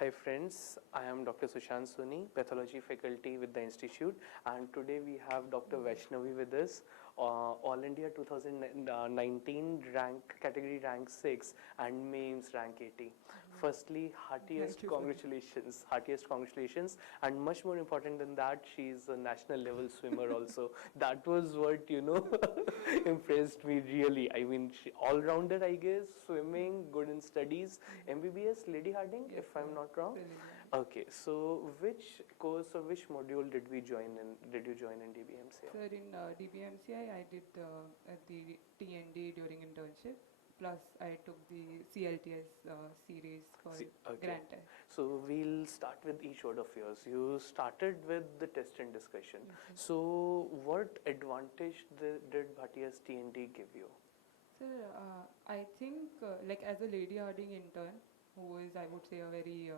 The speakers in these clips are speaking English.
Hi friends, I am Dr. Sushant Soni, pathology faculty with the institute, and today we have Dr. Vaishnavi with us, All India 2019 category rank 6 and AIIMS rank 80. Firstly, heartiest congratulations, and much more important than that, she is a national level swimmer also. That was what, impressed me really. I mean, all rounder, I guess, swimming, good in studies, MBBS, Lady Harding, if I'm not wrong. Okay, so which course or which module did we join in? Did you join in DBMCI? Sir, in DBMCI, I did the TND during internship. Plus, I took the CLTS series for grant test. So we'll start with each word of yours. You started with the test and discussion. Yes, So what advantage did Bhatia's TND give you? sir, I think like as a Lady Harding intern, who is, I would say, a very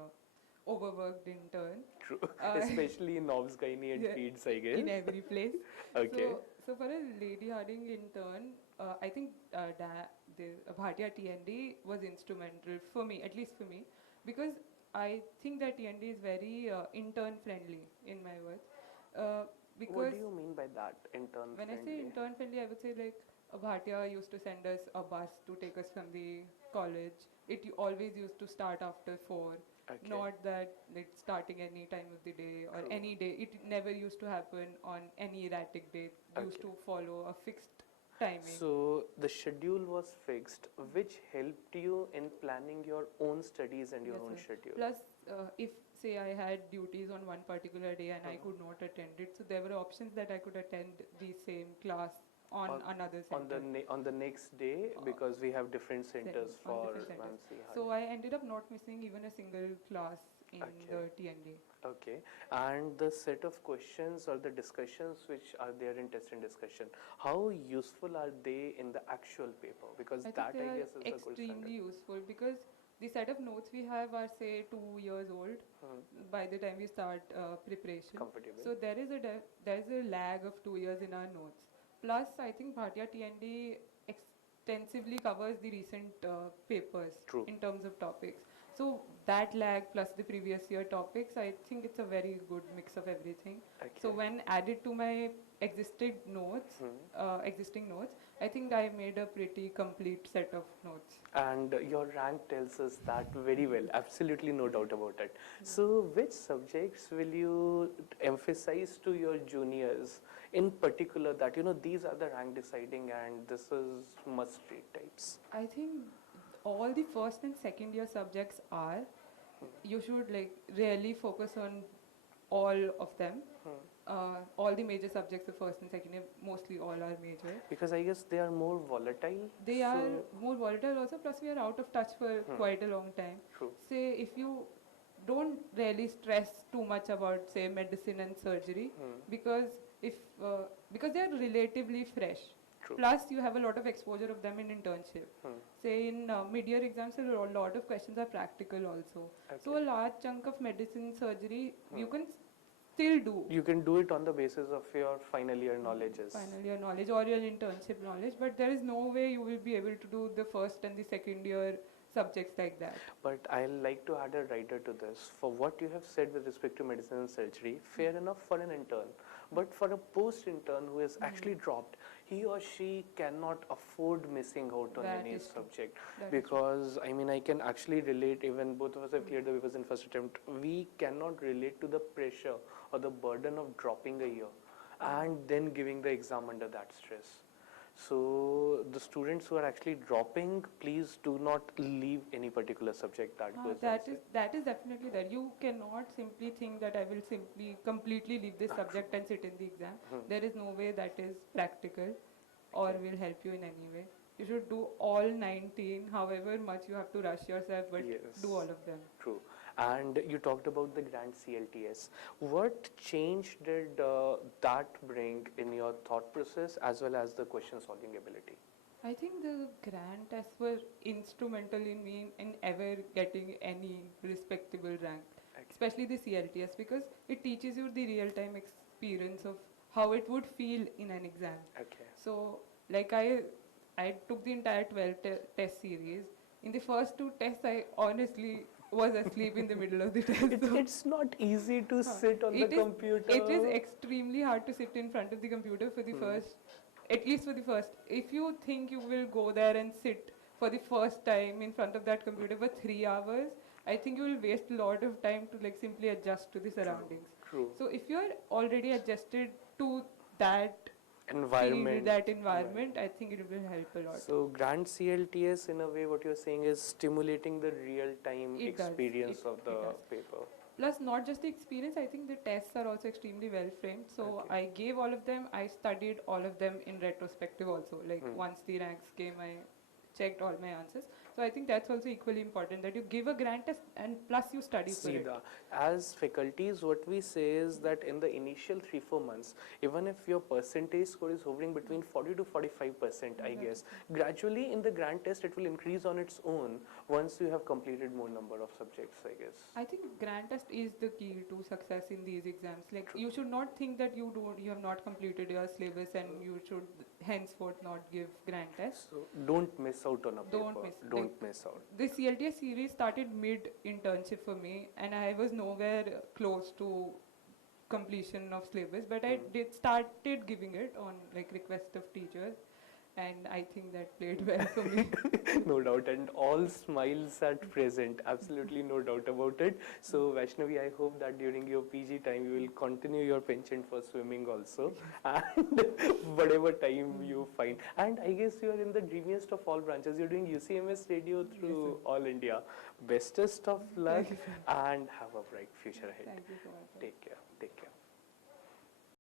overworked intern. True, especially in Obs, Gynae and Yeah, Peds, I guess. in every place. Okay. So for a Lady Harding intern, I think the Bhatia TND was instrumental for me, at least for me, because I think that TND is very intern friendly in my words. What do Because you mean by that, intern when I say friendly? intern friendly, I would say like Bhatia used to send us a bus to take us from the college. It always used to start after 4. Okay. Not that it's starting any time of the day or True. any day. It never used to happen on any erratic day. It used Okay. to follow a fixed timing. So the schedule was fixed, which helped you in planning your own studies and your Yes, own sir. schedule. Plus, if say I had duties on one particular day and I could not attend it, so there were options that I could attend the same class on another center. On the next day, because we have different centers On for different centers. MMC. So I ended up not missing even a single class in Okay. the TND. Okay, and the set of questions or the discussions which are there in test and discussion, how useful are they in the actual paper? Because I think that they I are guess is the gold extremely standard. useful because the set of notes we have are say 2 years old by the time we start preparation. Comfortable. So there is a lag of 2 years in our notes. Plus, I think Bhatia TND extensively covers the recent papers True. in terms of topics. So that lag plus the previous year topics, I think it's a very good mix of everything. Okay. So when added to my existing notes, I think I made a pretty complete set of notes. And your rank tells us that very well, absolutely no doubt about it. So which subjects will you emphasize to your juniors in particular that, these are the rank deciding and this is must read types? I think all the first and second year subjects are, you should like really focus on all of them. All the major subjects, the first and second year, mostly all are major. Because I guess they are more volatile. They are more volatile also, plus we are out of touch for quite a long time. True. Say if you don't really stress too much about say medicine and surgery because because they are relatively fresh. True. Plus you have a lot of exposure of them in internship. Say in mid-year exams, a lot of questions are practical also. Okay. So a large chunk of medicine surgery you can still do. You can do it on the basis of your final year knowledges. Final year knowledge or your internship knowledge, but there is no way you will be able to do the first and the second year subjects like that. But I like to add a rider to this. For what you have said with respect to medicine and surgery, fair enough for an intern. But for a post-intern who has actually dropped, he or she cannot afford missing out on any subject. Because, I mean, I can actually relate, even both of us have cleared the papers in first attempt, we cannot relate to the pressure or the burden of dropping a year and then giving the exam under that stress. So the students who are actually dropping, please do not leave any particular subject that goes. That is definitely there. You cannot simply think that I will simply completely leave this subject and sit in the exam. There is no way that is practical or will help you in any way. You should do all 19, however much you have to rush yourself, but do all of them. True. And you talked about the grand CLTS. What change did that bring in your thought process as well as the question solving ability? I think the grand tests were instrumental in me in ever getting any respectable rank, especially the CLTS, because it teaches you the real-time experience of how it would feel in an exam. Okay. So, like I took the entire 12 test series. In the first 2 tests, I honestly was asleep in the middle of the test. It's not easy to sit on the computer. It is extremely hard to sit in front of the computer for the first, at least for the first. If you think you will go there and sit for the first time in front of that computer for 3 hours, I think you will waste a lot of time to like simply adjust to the surroundings. True. So if you are already adjusted to that Environment. field, that environment, I think it will help a lot. So Grant CLTS, in a way, what you're saying is stimulating the real-time It does. experience of the It does. paper. Plus, not just the experience, I think the tests are also extremely well framed. So Okay. I gave all of them, I studied all of them in retrospective also. Like once the ranks came, I checked all my answers. So I think that's also equally important, that you give a grant test and plus you study for it. Seedha. As faculties, what we say is that in the initial 3-4 months, even if your percentage score is hovering between 40 to 45%, I guess, gradually in the grant test it will increase on its own once you have completed more number of subjects, I guess. I think grant test is the key to success in these exams. Like you should not think that you have not completed your syllabus and you should henceforth not give grant test. So don't miss out on a Don't paper. miss. Don't miss out. The CLTS series started mid-internship for me, and I was nowhere close to completion of syllabus, but I did started giving it on like request of teachers, and I think that played well for me. No doubt, and all smiles at present, absolutely no doubt about it. So Vaishnavi, I hope that during your PG time you will continue your penchant for swimming also, and whatever time you find. And I guess you are in the dreamiest of all branches. You're doing UCMS radio through All India. Bestest of luck, and have a bright future ahead. Thank you so much. Take care. Take care.